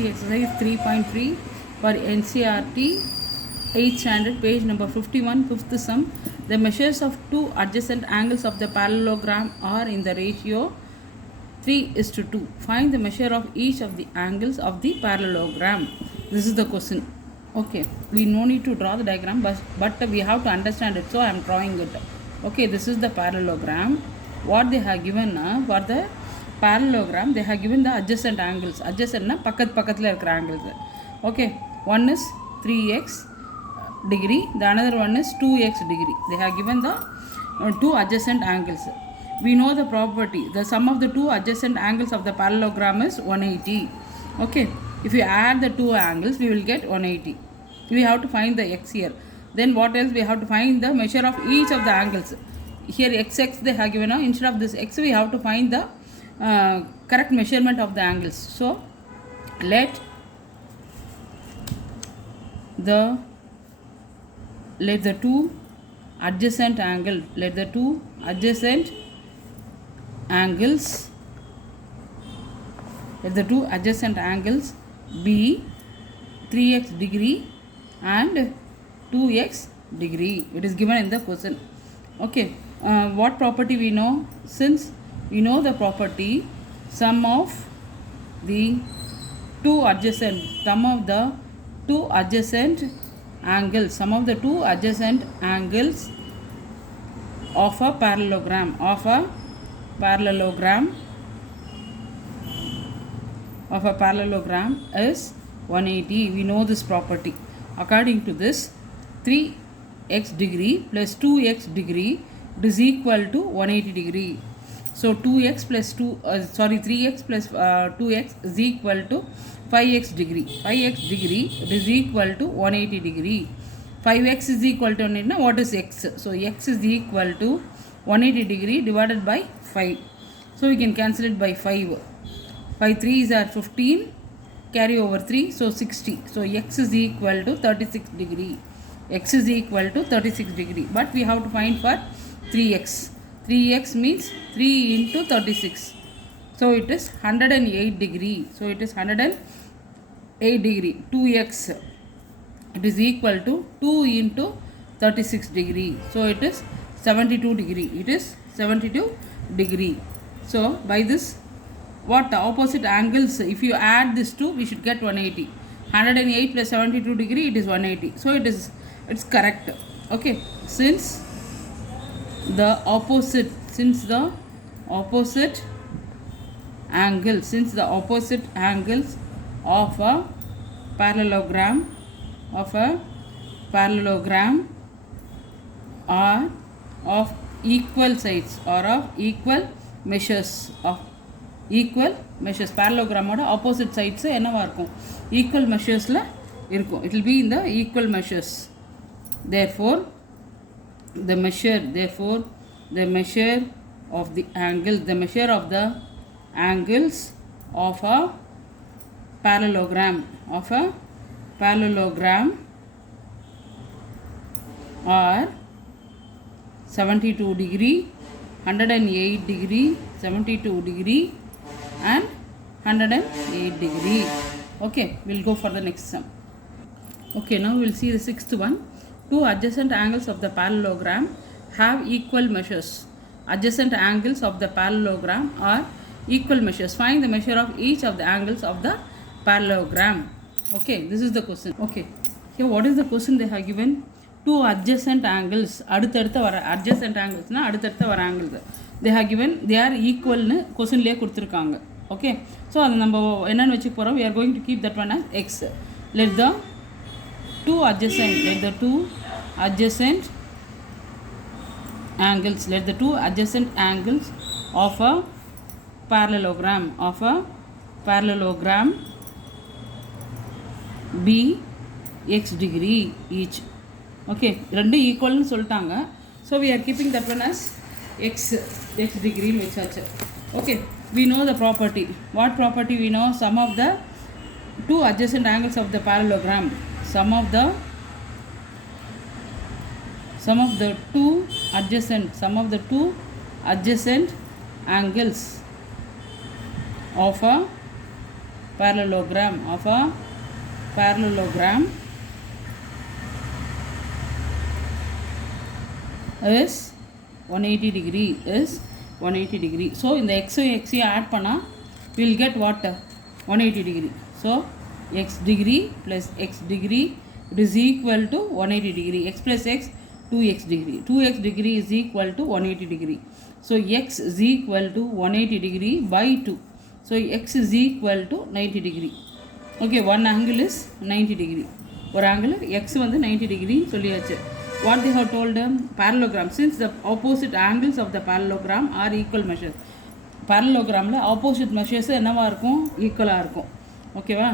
see exercise 3.3 for NCRT 8th standard, page number 51, fifth sum. The measures of two adjacent angles of the parallelogram are in the ratio 3:2. Find the measure of each of the angles of the parallelogram. This is the question. Okay, we no need to draw the diagram, but we have to understand it, so I am drawing it. Okay, this is the parallelogram. What they have given for the parallelogram, they have given the adjacent angles. Adjacent na பக்கத்துல இருக்கிற angles. Okay, one is 3x degree, the another one is 2x degree. They have given the two adjacent angles. We know the property. The sum of the two adjacent angles of the parallelogram is 180. Okay, if you add the two angles, we will get 180. We have to find the x here. Then what else? We have to find the measure of each of the angles. Here xx they have given. Instead of this x, we have to find the correct measurement of the angles. So let the two adjacent angles be 3x degree and 2x degree. It is given in the question. Okay, what property we know? Since we know the property, sum of the two adjacent angles of a parallelogram is 180. We know this property. According to this, 3x degree plus 2x degree is equal to 180 degree. So 3x plus 2x is equal to 5x degree. 5x degree is equal to 180 degree. 5x is equal to what is x? So x is equal to 180 degree divided by 5. So we can cancel it by 5. 5 3s are 15. Carry over 3, so 60. So x is equal to 36 degree. X is equal to 36 degree. But we have to find for 3x. 3x means 3 into 36. So it is 108 degree. So it is 108 degree. 2x. It is equal to 2 into 36 degree. So it is 72 degree. It is 72 degree. So by this, what opposite angles, if you add this two, we should get 180. 108 plus 72 degree, it is 180. So it's correct. Okay, since the opposite angles of a parallelogram are of equal sides or of equal measures. Parallelogram oda opposite sides என்னவா இருக்கும்? Equal measures ல இருக்கும். It will be in the equal measures. Therefore the measure of the angles of a parallelogram are 72 degree, 108 degree, 72 degree and 108 degree. Okay, we'll go for the next sum. Okay, now we'll see the sixth one. Two adjacent angles of the parallelogram have equal measures. Adjacent angles of the parallelogram are equal measures. Find the measure of each of the angles of the parallelogram. Okay, this is the question. Okay, here what is the question they have given? Two adjacent angles. Adjacent angles na அடுத்தடுத்த வர angles. They have given, they are equal னு questionலயே கொடுத்திருக்காங்க. Okay, so அது நம்ம என்னன்னு வெச்சு போறோம்? We are going to keep that one as x. Let the two adjacent angles of a parallelogram be x degree each. Okay, ரெண்டு ஈக்குவல்னு சொல்லிட்டாங்க. So we are keeping that one as x degree னு வெச்சாச்சு. Okay, we know the property. What property we know? Sum of the two adjacent angles of the parallelogram. Sum of the two adjacent angles of a parallelogram of a parallelogram is 180 degree is 180 degree. So in the x add panna we will get what? 180 degree. So x degree plus x degree it is equal to 180 degree. X plus x 2x degree. 2x degree is equal to 180 degree. So x is equal to 180 degree by 2. So x is equal to 90 degree. Okay, one angle is 90 degree. One angle x வந்து 90 degree சொல்லியாச்சு. What they have told parallelogram, since the opposite angles of the parallelogram are equal measures. Parallelogramல opposite measures என்னவா இருக்கும்? ஈக்குவலா இருக்கும். ஓகேவா?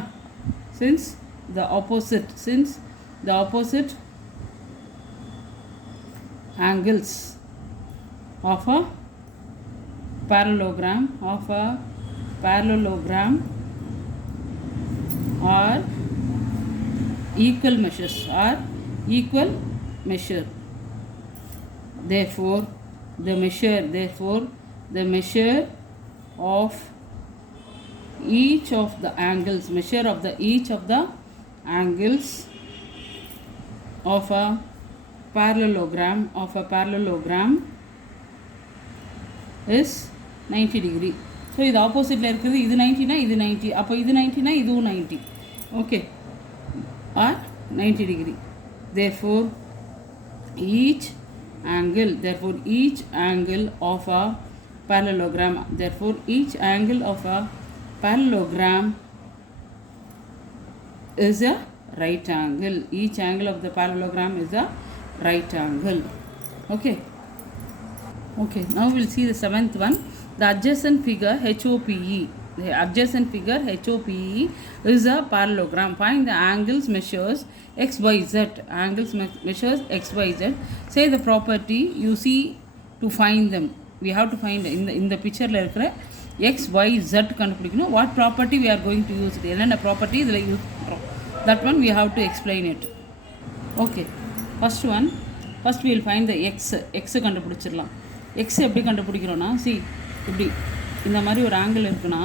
Since the opposite angles of a parallelogram are equal measure. Therefore the measure of each of the angles of a parallelogram is 90 degree. So இது ஆப்போசிட்ல இருக்குது. இது 90 னா இது 90. அப்போ இது 90 னா இதுவும் 90. Okay, are 90 degree. Therefore each angle of a parallelogram is a right angle. Each angle of the parallelogram is a right angle. Okay, now we'll see the seventh one. The adjacent figure HOPE. The adjacent figure HOPE is a parallelogram. Find the angles measures XYZ. Measures XYZ. Say the property you see to find them. We have to find in the picture la irukra XYZ கண்டுபிடிக்கணும். What property we are going to use? என்னென்ன property இதில் use பண்ணுறோம்? That one we have to explain it. Okay, first we will find the x கண்டுபிடிச்சிடலாம். x எப்படி கண்டுபிடிக்கிறோன்னா, see இப்படி இந்த மாதிரி ஒரு ஆங்கிள் இருக்குன்னா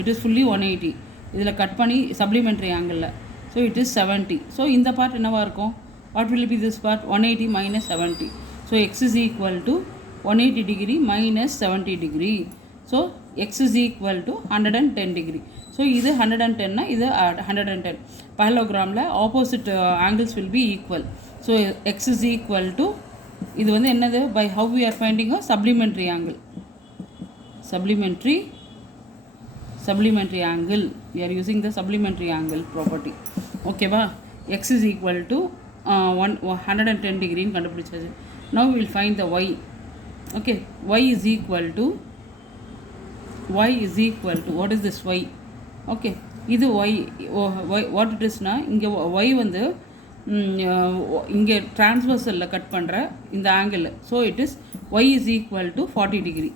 இட் இஸ் ஃபுல்லி 180. இதில் கட் பண்ணி சப்ளிமெண்ட்ரி ஆங்கிளில், ஸோ இட் இஸ் 70. ஸோ இந்த பார்ட் என்னவாக இருக்கும்? What will be this part? 180 minus 70. So x is equal to 180 degree minus 70 degree. So x is equal to 110 degree. So இது 110னா இது 110. parallelogram opposite angles will be equal. So x is equal to இது வந்து என்னது? By how we are finding a supplementary angle. Supplementary angle. We are using the supplementary angle property. Okay va? X is equal to 110 degree in kandupidichachu. Now we will find the y. Okay, y is equal to what is this y? Okay, idu y what it is na, inga y வந்து இங்கே transversal cut பண்ணுற இந்த angle. So it is y is equal to 40 degree.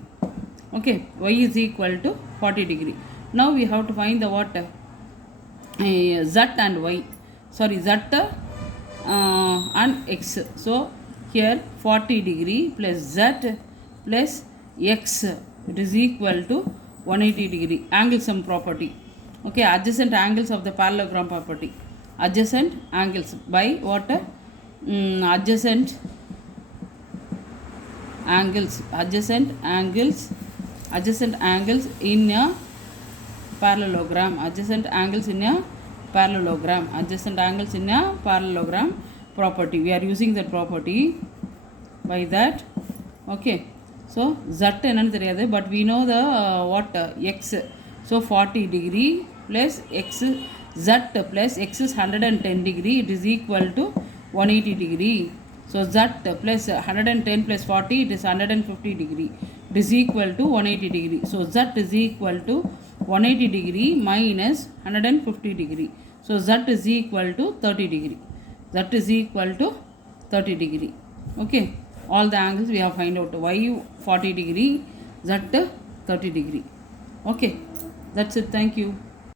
Okay, y is equal to 40 degree. Now we have to find the what? Z and y. Sorry, z and x. So here 40 degree plus z plus x, it is equal to 180 degree. Angle sum property. Okay, adjacent angles of the parallelogram property. Adjacent angles by what? Adjacent angles in a parallelogram. Adjacent angles in a parallelogram property. We are using that property by that. Okay, so z என்னன்னு தெரியாது, but we know the what? X. So 40 degree plus x, z plus x is 110 degree. It is equal to 180 degree. So z plus 110 plus 40, it is 150 degree. It is equal to 180 degree. So z is equal to 180 degree minus 150 degree. So z is equal to 30 degree. Okay, all the angles we have find out. Y 40 degree, z 30 degree. Okay, that's it. Thank you.